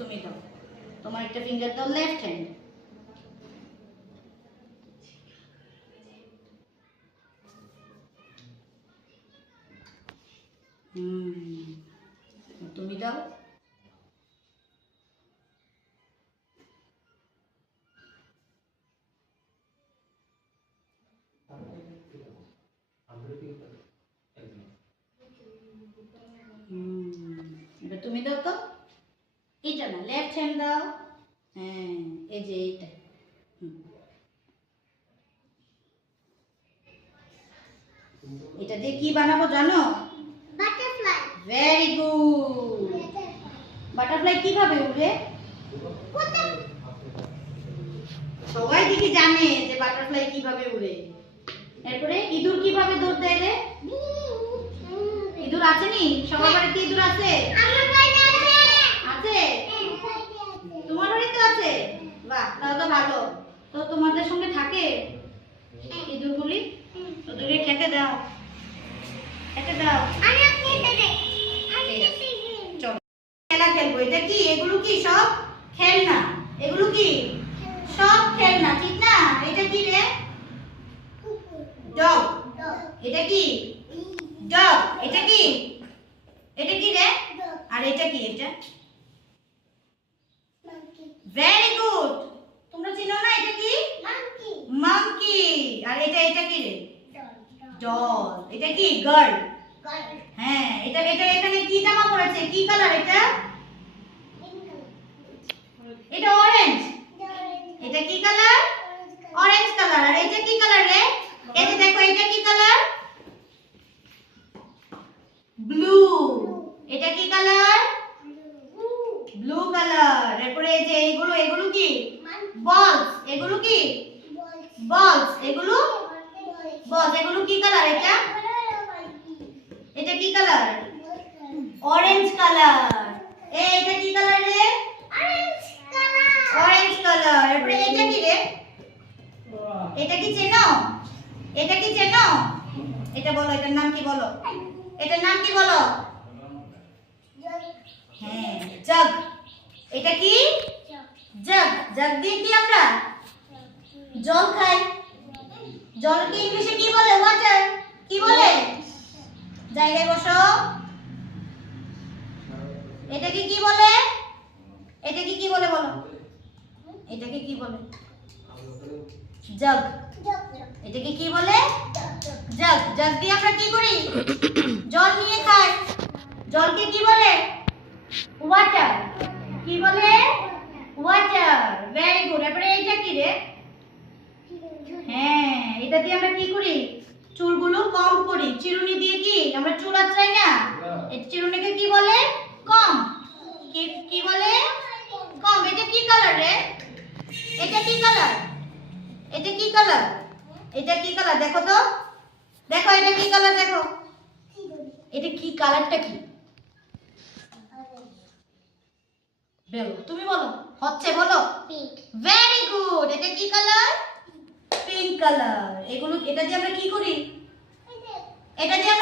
তুমি দাও, তোমার একটা ফিঙ্গার দাও লেফট হ্যান্ড। তুমি দাও। এটা তুমি দাও তো, এটা না, লেফট হ্যান্ড দাও। হ্যাঁ, এই যে এইটা। এটা দিয়ে কি বানাবো জানো? বাটারফ্লাই। Very good. বাটারফ্লাই কিভাবে উড়ে? সবাই দেখি জানে যে বাটারফ্লাই কিভাবে উড়ে। এরপরে ইঁদুর কিভাবে দৌড় দেয় রে? ইঁদুর আছে নি? সবার বাড়িতে ইঁদুর আছে? আমার বাড়িতে আছে। আছে? তোমার বাড়িতে আছে? বাহ, তাহলে তো ভালো। তো তোমাদের সঙ্গে থাকে ইঁদুরগুলি? ওদেরকে খেতে দাও, খেতে দাও। আমি খেতে দেই। চলো খেলা খেলবো। এটা কি? এগুলো কি সব খেলনা? এগুলো কি সব খেলনা, ঠিক না? এটা কি রে? ডগ। এটা কি? ডগ। এটা কি? এটা কি রে? আর এটা কি? এটা ভেরি গুড। তোমরা চিনো না এটা কি? মাঙ্কি। আর এটা কি রে? ডল। এটা কি? গার্ল। হ্যাঁ, এটা এখানে কি জামা পরেছে? কি কালার এটা? এটা অরেঞ্জ। এটা কি কালার? Orange colour. আর এটা কি কালার রে? এই যে দেখো, এটা কি কালার? ব্লু। এটা কি কালার? Blue colour. এরপরে এই যে এগুলো কি? বলস। এগুলো কি? বলস। এগুলো বলস। এগুলো কি কালার? এটা কি কালার? Orange colour. এটা কি কালার রে? Orange colour. এরপরে এটা কি রে? এটা কি চেনো? এটা কি চেনো? এটা বলো, এটার নাম কি বলো? এটার নাম কি বলো? হ্যাঁ, জগ। এটা কি? জগ। জগ দিয়ে কি আমরা জল খাই? জলকে ইংলিশে কি বলে? ওয়াটার। কি বলে? জায়গায় বসো। এটাকে কি বলে? এটাকে কি বলে বলো? এটাকে কি বলে? জগ। এটাকে কি বলে? জগ। জগ দিয়ে আমরা কি করি? জল নিয়ে খাই। জলকে কি বলে? ওয়াটার। কি বলে? ওয়াটার। Very good. এবারে এইটা কি রে? হ্যাঁ, এটা দিয়ে আমরা কি করি? চুলগুলো কম করি। চিরুনি দিয়ে কি আমরা চুল আঁচড়াই না? এই চিরুনিকে কি বলে? কম। কি বলে? কম। এটা কি কালার রে? এটা কি কালার? এটা কি কালার? এটা কি কালার? দেখো তো, দেখো এটা কি কালার? দেখো এটা কি কালারটা কি? বলো, তুমি বলো। হচ্ছে বলো। Very good. এটা কি কালার? Pink colour. এটা দিয়ে আমরা কি করি? এটা দিয়ে